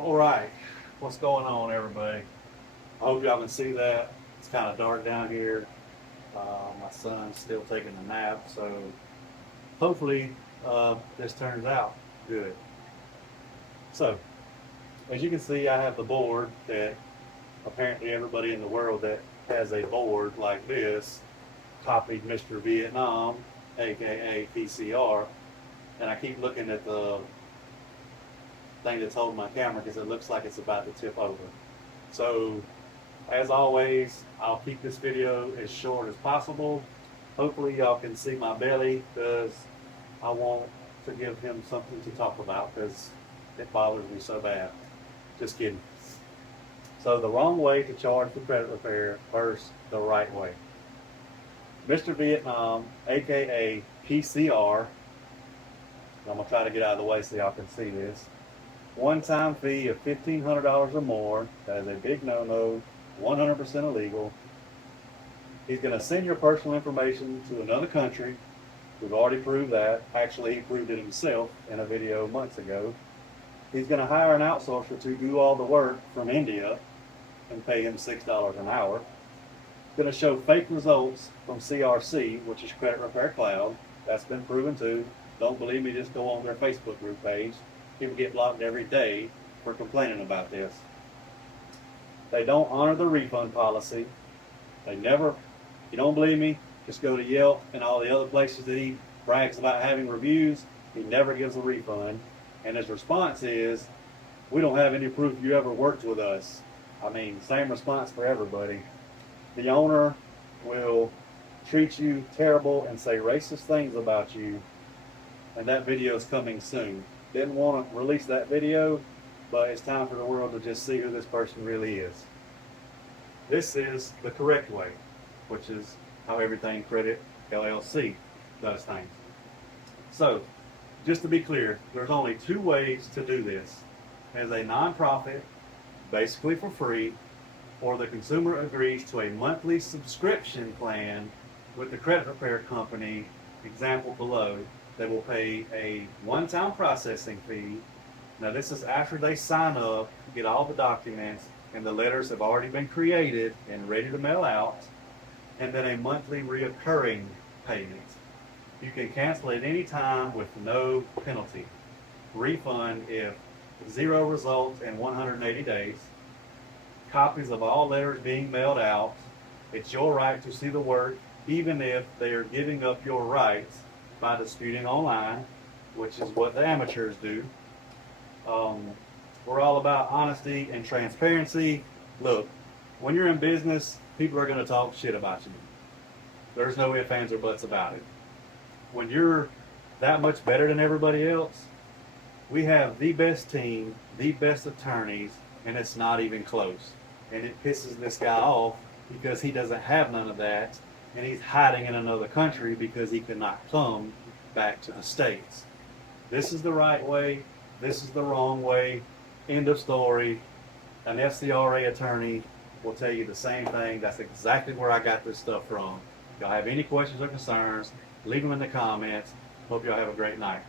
All right, what's going on, everybody? I hope y'all can see that. It's kind of dark down here. My son's still taking a nap, so hopefully this turns out good. So, as you can see, I have the board that apparently everybody in the world that has a board like this copied Mr. Vietnam, aka PCR, and I keep looking at the thing that's holding my camera because it looks like it's about to tip over. So, as always, I'll keep this video as short as possible. Hopefully y'all can see my belly because I want to give him something to talk about because it bothers me so bad. Just kidding. So the wrong way to charge for credit repair versus the right way. Mr. Vietnam, aka PCR, I'm gonna try to get out of the way so y'all can see this. One-time fee of $1,500 or more. That is a big no-no, 100% illegal. He's going to send your personal information to another country. We've already proved that. Actually, he proved it himself in a video months ago. He's going to hire an outsourcer to do all the work from India and pay him $6 an hour. He's going to show fake results from CRC, which is Credit Repair Cloud. That's been proven too. Don't believe me, just go on their Facebook group page. People get blocked every day for complaining about this. They don't honor the refund policy. They never, you don't believe me, just go to Yelp and all the other places that he brags about having reviews. He never gives a refund. And his response is, we don't have any proof you ever worked with us. I mean, same response for everybody. The owner will treat you terrible and say racist things about you. And that video is coming soon. Didn't want to release that video, but it's time for the world to just see who this person really is. This is the correct way, which is how Everything Credit LLC does things. So, just to be clear, there's only two ways to do this. As a nonprofit, basically for free, or the consumer agrees to a monthly subscription plan with the credit repair company, example below. They will pay a one-time processing fee. Now this is after they sign up, get all the documents, and the letters have already been created and ready to mail out, and then a monthly reoccurring payment. You can cancel at any time with no penalty. Refund if zero results in 180 days. Copies of all letters being mailed out. It's your right to see the work, even if they are giving up your rights by disputing online, which is what the amateurs do. We're all about honesty and transparency. Look, when you're in business, people are going to talk shit about you. There's no ifs, ands, or buts about it. When you're that much better than everybody else, we have the best team, the best attorneys, and it's not even close. And it pisses this guy off because he doesn't have none of that, and he's hiding in another country because he cannot come back to the States. This is the right way. This is the wrong way. End of story. An FCRA attorney will tell you the same thing. That's exactly where I got this stuff from. If y'all have any questions or concerns, leave them in the comments. Hope y'all have a great night.